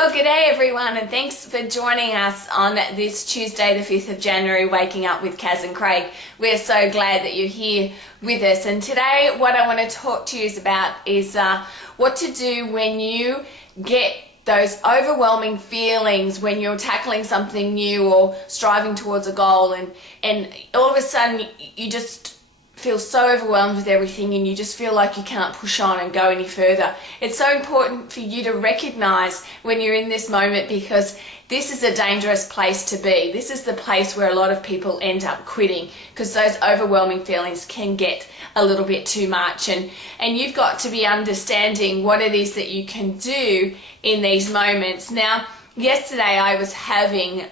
Well, good day everyone, and thanks for joining us on this Tuesday the 5th of January, Waking Up with Kaz and Craig. We're so glad that you're here with us, and today what I want to talk to you about is what to do when you get those overwhelming feelings when you're tackling something new or striving towards a goal, and all of a sudden you just feel so overwhelmed with everything and you just feel like you can't push on and go any further. It's so important for you to recognize when you're in this moment, because this is a dangerous place to be. This is the place where a lot of people end up quitting, because those overwhelming feelings can get a little bit too much, and you've got to be understanding what it is that you can do in these moments. Now, yesterday I was having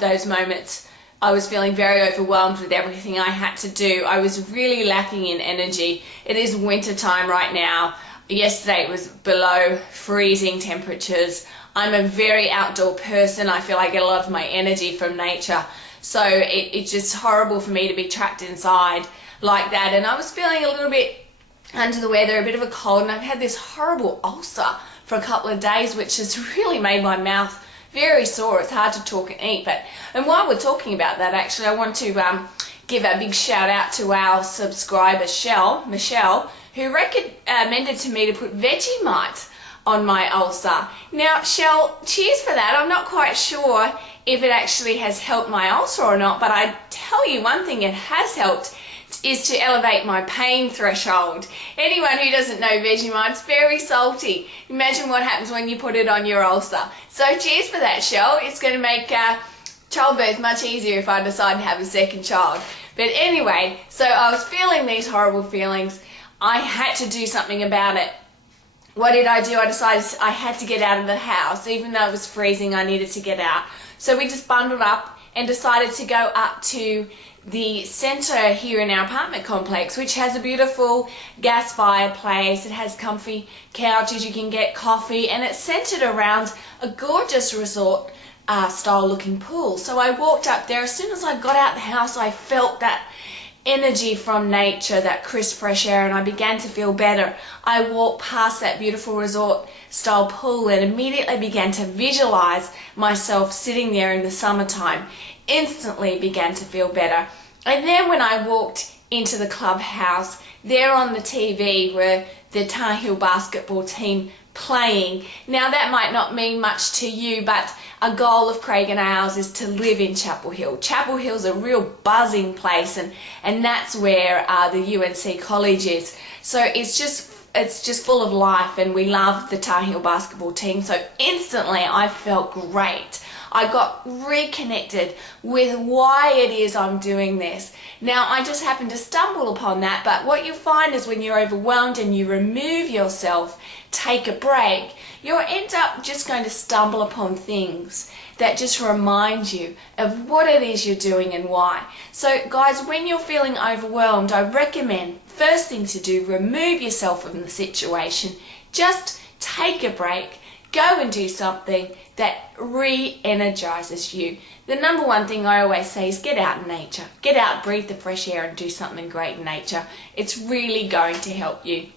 those moments. I was feeling very overwhelmed with everything I had to do. I was really lacking in energy. It is winter time right now. Yesterday it was below freezing temperatures. I'm a very outdoor person. I feel I get a lot of my energy from nature. So it's just horrible for me to be trapped inside like that. And I was feeling a little bit under the weather, a bit of a cold, and I've had this horrible ulcer for a couple of days, which has really made my mouth very sore. It's hard to talk and eat. And while we're talking about that, actually, I want to give a big shout out to our subscriber, Michelle, who recommended to me to put Vegemite on my ulcer. Now, Shell, cheers for that. I'm not quite sure if it actually has helped my ulcer or not, but I tell you one thing it has helped is to elevate my pain threshold. Anyone who doesn't know Vegemite, it's very salty. Imagine what happens when you put it on your ulcer. So cheers for that, Shell. It's going to make childbirth much easier if I decide to have a second child. But anyway, so I was feeling these horrible feelings. I had to do something about it. What did I do? I decided I had to get out of the house. Even though it was freezing, I needed to get out. So we just bundled up and decided to go up to the centre here in our apartment complex, which has a beautiful gas fireplace. It has comfy couches, you can get coffee, and it's centred around a gorgeous resort style looking pool. So I walked up there. As soon as I got out the house, I felt that energy from nature, that crisp fresh air, and I began to feel better. I walked past that beautiful resort style pool and immediately began to visualize myself sitting there in the summertime. Instantly began to feel better. And then when I walked into the clubhouse, there on the TV were the Tar Heel basketball team playing. Now that might not mean much to you, but a goal of Craig and ours is to live in Chapel Hill. Chapel Hill's a real buzzing place, and that's where the UNC college is. So it's just full of life, and we love the Tar Heel basketball team. So instantly I felt great. I got reconnected with why it is I'm doing this. Now, I just happened to stumble upon that, but what you find is when you're overwhelmed and you remove yourself, take a break, you'll end up just going to stumble upon things that just remind you of what it is you're doing and why. So guys, when you're feeling overwhelmed, I recommend, first thing to do, remove yourself from the situation. Just take a break. Go and do something that re-energizes you. The number one thing I always say is get out in nature. Get out, breathe the fresh air, and do something great in nature. It's really going to help you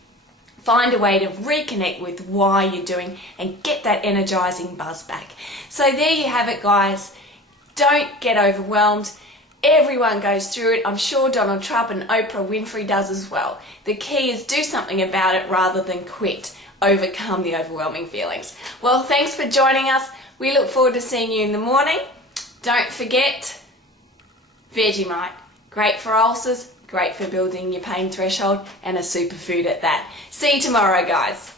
find a way to reconnect with why you're doing and get that energizing buzz back. So there you have it, guys. Don't get overwhelmed. Everyone goes through it. I'm sure Donald Trump and Oprah Winfrey does as well. The key is do something about it rather than quit. Overcome the overwhelming feelings. Well, thanks for joining us. We look forward to seeing you in the morning. Don't forget Vegemite. Great for ulcers, great for building your pain threshold, and a superfood at that. See you tomorrow, guys.